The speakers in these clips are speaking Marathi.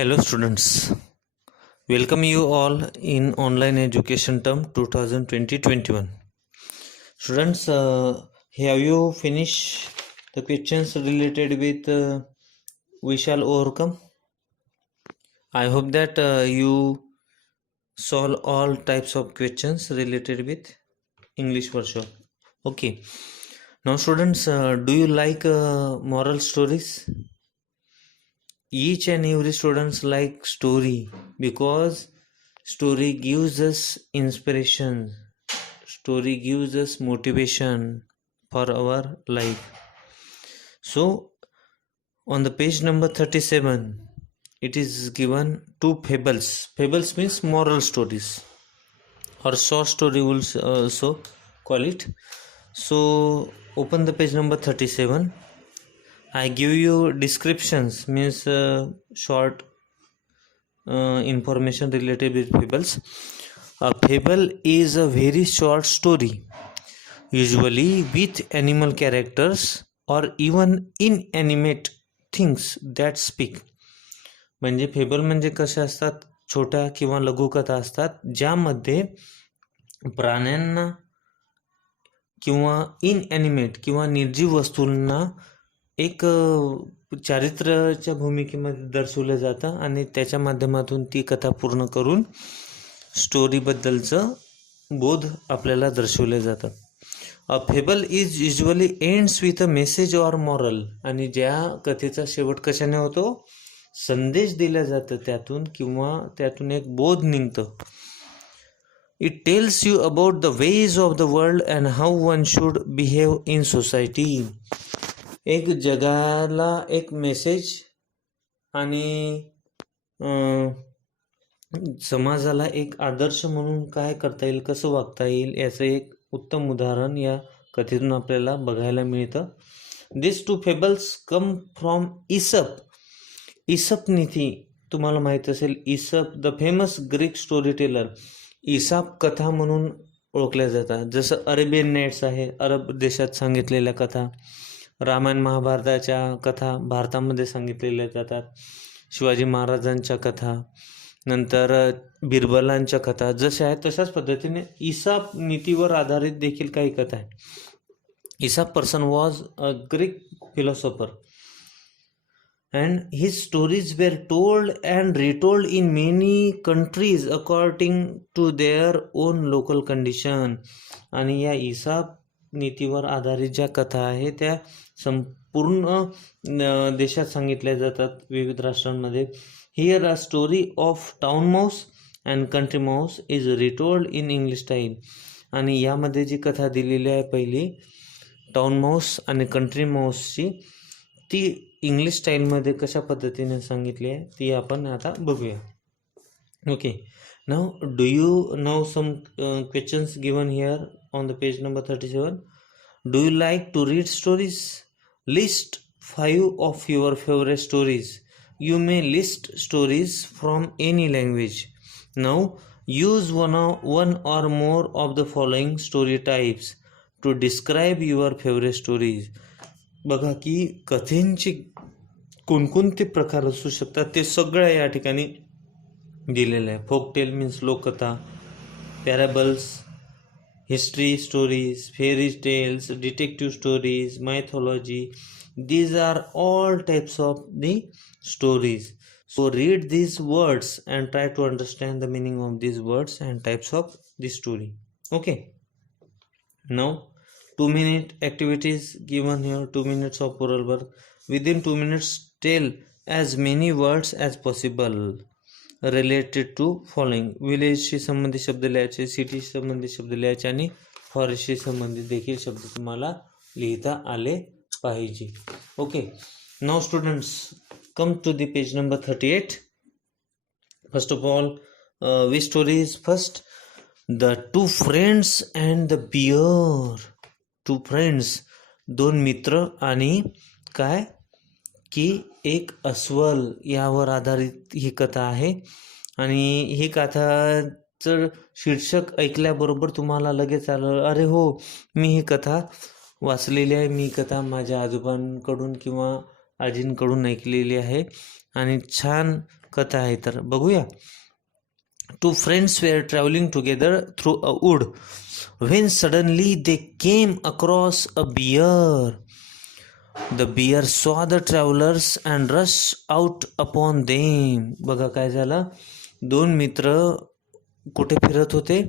Hello students, welcome you all in online education term 2020-21. Students, have you finished the questions related with we shall overcome? I hope that you solve all types of questions related with English workshop. Okay. Now students, do you like moral stories? Each and every students like story because story gives us inspiration, story gives us motivation for our life. So on the page number 37 it is given two fables. Fables means moral stories or short story will also call it. So open the page number 37. I give you descriptions means short information related with fables. A fable is a very short story, usually with animal characters or even inanimate things that speak. म्हणजे फेबल म्हणजे कशा असतात, छोट्या किंवा लघुकथा असतात ज्यामध्ये प्राण्यांना किंवा इनएनिमेट किंवा निर्जीव वस्तूंना एक चारित्र्याच्या भूमिकेमध्ये दर्शवलं जातं आणि त्याच्या माध्यमातून ती कथा पूर्ण करून स्टोरीबद्दलचं बोध आपल्याला दर्शवले जातं. A fable is usually ends with a message or moral. आणि ज्या कथेचा शेवट कशाने होतो, संदेश दिला जातं त्यातून किंवा त्यातून एक बोध निघतं. It tells you about the ways of the world and how one should behave in society. एक जगाला एक मेसेज आणि समाजाला एक आदर्श म्हणून काय करता येईल, कसं वागता येईल याचं एक उत्तम उदाहरण या कथेतून आपल्याला बघायला मिळतं. This two fables come from Aesop. Aesop नीती तुम्हाला माहीत असेल. Aesop the famous Greek storyteller. Aesop कथा म्हणून ओळखल्या जातात. जसं अरेबियन नाईट्स आहे, अरब देशात सांगितलेल्या कथा. रामायण महाभारताच्या कथा भारतामध्ये सांगितलेल्या जातात. शिवाजी महाराजांच्या कथा, नंतर बिरबलांच्या कथा जशा आहेत तशाच पद्धतीने इसाप नीतीवर आधारित देखील काही कथा आहेत. Aesop person was a Greek philosopher and his stories were told and retold in many countries according to their own local condition. आणि या इसाप नीतीवर आधारित ज्या कथा आहेत त्या संपूर्ण देशात सांगितल्या जातात, विविध राष्ट्रांमध्ये. Here a story of town Mouse and country Mouse is retold in English style. आणि यामध्ये जी कथा दिलेली आहे पहिली टाउन माऊस आणि कंट्री माऊसची, ती इंग्लिश स्टाईलमध्ये कशा पद्धतीने सांगितली आहे ती आपण आता बघूया. Okay, now do you know some questions given here on the page number 37. Do you like to read stories? List 5 of your favorite stories. You may list stories from any language. Now use one or more of the following story types to describe your favorite stories. बघा की कथेंचे कोणकोणते प्रकार असू शकतात ते सगळं या ठिकाणी दिलेलं आहे. फोकटेल मीन्स लोककथा, parables, history stories, fairy tales, detective stories, mythology. These are all types of the stories. So read these words and try to understand the meaning of these words and types of the story. Okay. Now 2-minute activities given here. 2 minutes of oral work. Within 2 minutes tell as many words as possible related to following. Village शी संबंधित शब्द लिहायचे, सिटी संबंधित शब्द लिहायचे आणि फॉरेस्ट शी संबंधित देखील शब्द तुम्हाला लिहिता आले पाहिजे. Okay, now students come to the page number 38. First of all which story is first? The two friends and the bear. Two friends, दोन मित्र आणि काय की एक अस्वल, यावर आधारित ही कथा आहे. आणि ही कथाचं शीर्षक ऐकल्याबरोबर तुम्हाला लगेच आलं, अरे हो मी ही कथा वाचलेली आहे, मी कथा माझ्या आजोबांकडून किंवा आजींकडून ऐकलेली आहे आणि छान कथा आहे. तर बघूया. Two friends were traveling together through a wood when suddenly they came across a bear. The bear saw the travelers and rushed out upon them. बघा काय झालं, दोन मित्र कुठे फिरत होते,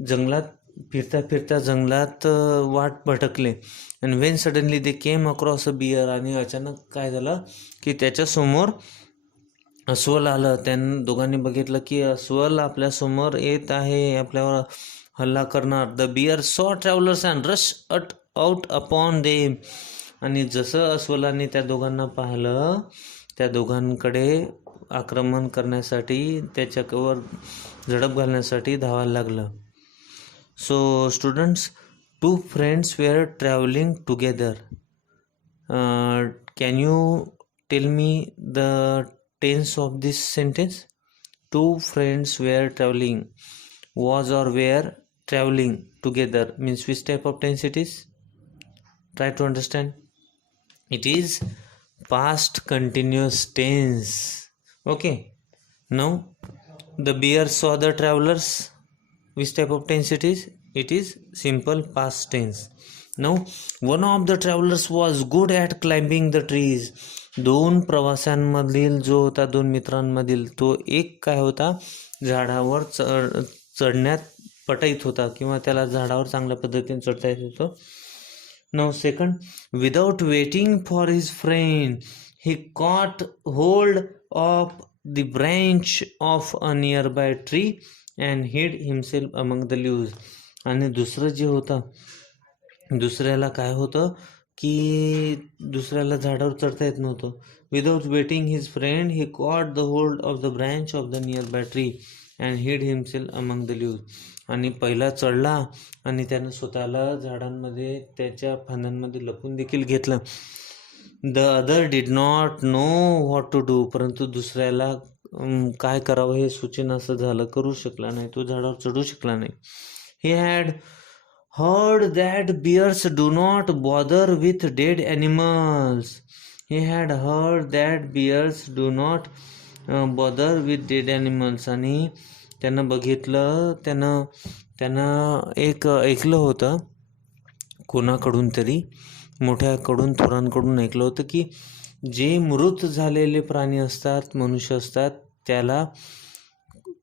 जंगलात फिरता फिरता जंगलात वाट भटकले. आणि when suddenly they came across a bear, आणि अचानक काय झालं की त्याच्यासमोर अस्वल आलं. त्यांनी दोघांनी बघितलं की अस्वल आपल्यासमोर येत आहे, आपल्यावर हल्ला करणार. द बियर सॉ travellers and rush out upon them. आणि जसं अस्वलाने त्या दोघांना पाहिलं, त्या दोघांकडे आक्रमण करण्यासाठी, त्याच्यावर झडप घालण्यासाठी धावायला लागलं. So students, two friends were travelling together. Can you tell me the tense of this sentence? Two friends were traveling. Was or were traveling together means which type of tense it is? Try to understand. It is past continuous tense. Okay. Now the bear saw the travelers. Which type of tense it is? It is simple past tense. Now one of the travelers was good at climbing the trees. दोन प्रवाशांमधील जो होता, दोन मित्रांमधील तो एक काय होता, झाडावर चढण्यात पटईत होता किंवा त्याला झाडावर चांगल्या पद्धतीने चढता येत होतं. Now second, without waiting for his friend he cot hold of the branch of a near by tree and हिड हिमसेल्फ अमंग द लीव्ज. आणि दुसरं जे होतं, दुसऱ्याला काय होतं की दुसऱ्याला झाडावर चढता येत नव्हतं. Without waiting his friend he caught the hold of the branch of the near by tree and हिड हिमसेल्फ अमंग द लीव्ज. आणि पहिला चढला आणि त्यानं स्वतःला झाडांमध्ये, त्याच्या फांद्यांमध्ये लपून देखील घेतलं. The other did not know what to do. परंतु दुसऱ्याला काय करावं हे सुचेनासं झालं, करू शकला नाही, तो झाडावर चढू शकला नाही. He had heard that bears do not bother with dead animals. He had heard that bears do not bother with dead animals. आणि त्यानं बघितलं, त्यानं एक ऐकलं होतं कोणाकडून तरी, मोठ्याकडून, थोरांकडून ऐकलं होतं की जे मृत झालेले प्राणी असतात, मनुष्य असतात, त्याला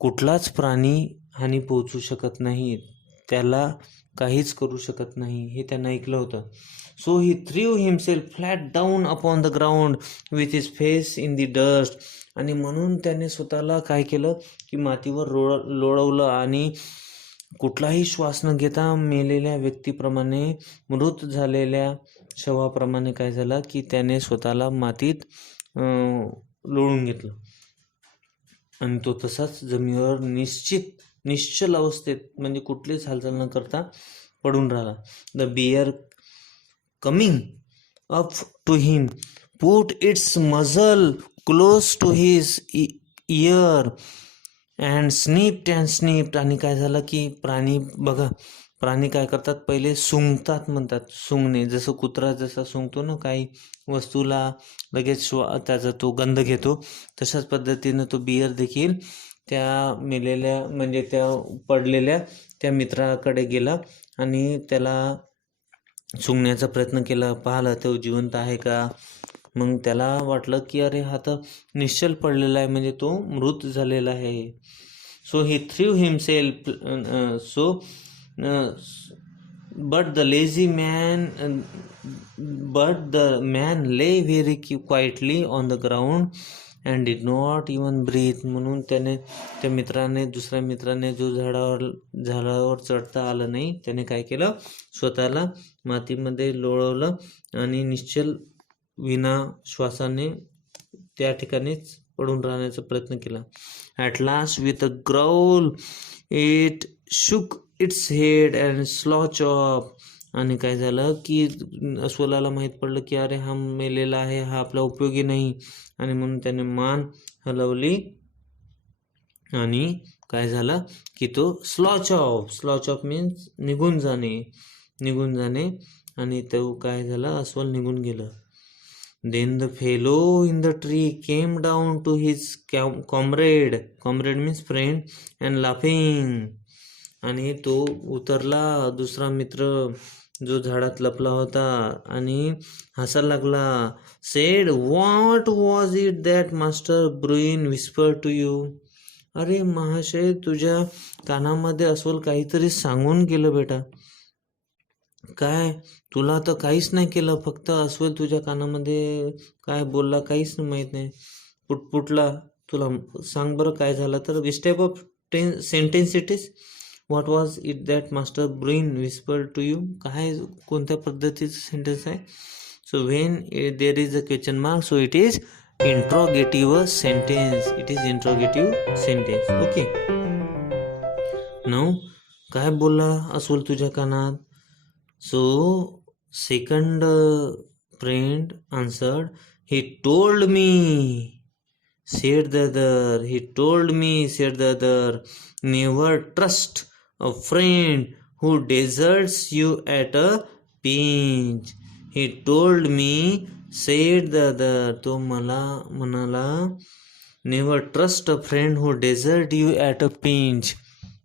कुठलाच प्राणी हानी पोहोचू शकत नाही, त्याला काहीच करू शकत नाही, हे त्यांना ऐकलं होतं. So he threw himself flat down upon the ground with his face in the dust. आणि म्हणून त्याने स्वतःला काय केलं की मातीवर लोळवलं आणि कुठलाही श्वास न घेता मेलेल्या व्यक्तीप्रमाणे, मृत झालेल्या शवाप्रमाणे काय झालं की त्याने स्वतःला मातीत लोळून घेतलं आणि तो तसाच जमिनीवर निश्चल अवस्थेत, म्हणजे कुठलीच हालचाल न करता पडून राहिला. The bear coming up to him put its muzzle close to his ear and sniffed. आणि काय झालं की प्राणी, बघा प्राणी काय करतात, पहिले सुंगतात म्हणतात, सुंगणे, जसं कुत्रा जसा सुंगतो ना काही वस्तूला, लगेच त्याचा तो गंध घेतो, तशाच पद्धतीनं तो बियर देखील त्या मेलेल्या, म्हणजे त्या पडलेल्या त्या मित्राकडे गेला आणि त्याला सुंगण्याचा प्रयत्न केला, पाहिलं तो जिवंत आहे का. मग त्याला वाटलं की अरे हा तर निश्चल पडलेला आहे, म्हणजे तो मृत झालेला आहे. So he threw himself but the man lay very quietly on the ground and did not even breathe. म्हणून त्याने, त्या मित्राने, दुसऱ्या मित्राने जो झाडावर चढता आलं नाही, त्याने काय केलं, स्वतःला मातीमध्ये लोळवलं आणि निश्चल विना श्वासाने त्या ठिकाणीच पडून राहण्याचा प्रयत्न केला. At last with a growl it shook its head and slouch off. आणि काय झालं की अस्वलाला माहीत पडलं की अरे हा मेलेला आहे, हा आपला उपयोगी नाही, आणि म्हणून त्याने मान हलवली आणि काय झालं की तो स्लॉच ऑफ मीन्स निघून जाणे, आणि तो काय झालं, अस्वल निघून गेलं. Then the fellow in the tree came down to his comrade means friend, and laughing. आणि तो उतरला, दुसरा मित्र जो झाडात लपला होता, आणि हसायला लागला. Said, what was it that master Bruin whisper to you? अरे महाशय, तुझ्या कानामध्ये अस्वल काहीतरी सांगून गेलं बेटा. काय? तुला तर काहीच नाही केलं, फक्त अस्वल तुझ्या कानामध्ये काय बोलला काहीच माहीत नाही. पुटपुटला. तुला सांग बरं काय झालं तर. Which type of sentence it is? What was it that master Bruin whisper to you? काय, कोणत्या पद्धतीचं सेंटेन्स आहे? So when there is a question mark, so it is interrogative sentence. It is interrogative sentence. Okay. Now काय बोलला अस्वल तुझ्या कानात? So second friend answered, he told me, said the other. He told me, said the other, never trust a friend who deserts you at a pinch. He told me, said the other. तो मला म्हणाला, never trust a friend who desert you at a pinch.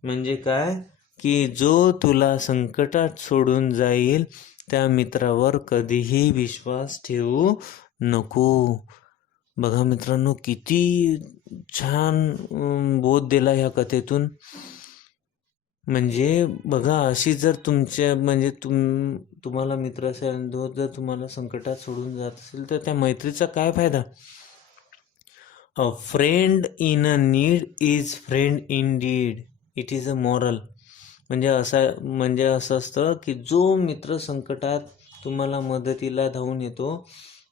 म्हणजे काय की जो तुला संकटात सोडून जाईल त्या मित्रावर कधीही विश्वास ठेवू नको. बघा मित्रांनो, किती छान बोध दिला ह्या कथेतून. म्हणजे बघा, अशी जर तुमच्या म्हणजे तुम्हाला मित्र असेल, जर तुम्हाला संकटात सोडून जात असेल तर त्या मैत्रीचा काय फायदा? अ friend in a need is friend in did. It is a moral. म्हणजे असं असतं की जो मित्र संकटात तुम्हाला मदतीला धावून येतो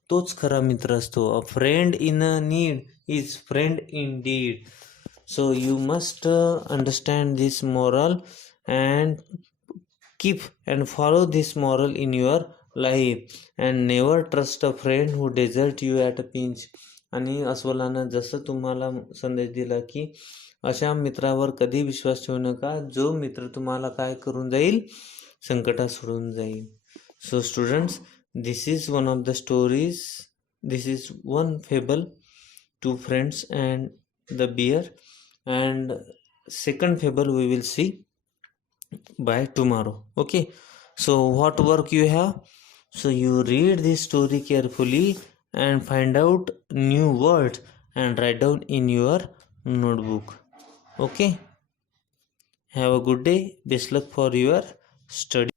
तोच खरा मित्र असतो. A friend in a need is friend in deed. So you must understand this moral and keep and follow this moral in your life and never trust a friend who desert you at a pinch. आणि अस्वलानं जसं तुम्हाला संदेश दिला की अशा मित्रावर कधी विश्वास ठेवू नका जो मित्र तुम्हाला काय करून जाईल, संकटात सोडून जाईल. So students, this is one of the stories. This is one fable, two friends and the bear. And second fable we will see by tomorrow. Okay, so what work you have? So you read this story carefully and find out new words and write down in your notebook. Okay, have a good day. Best luck for your study.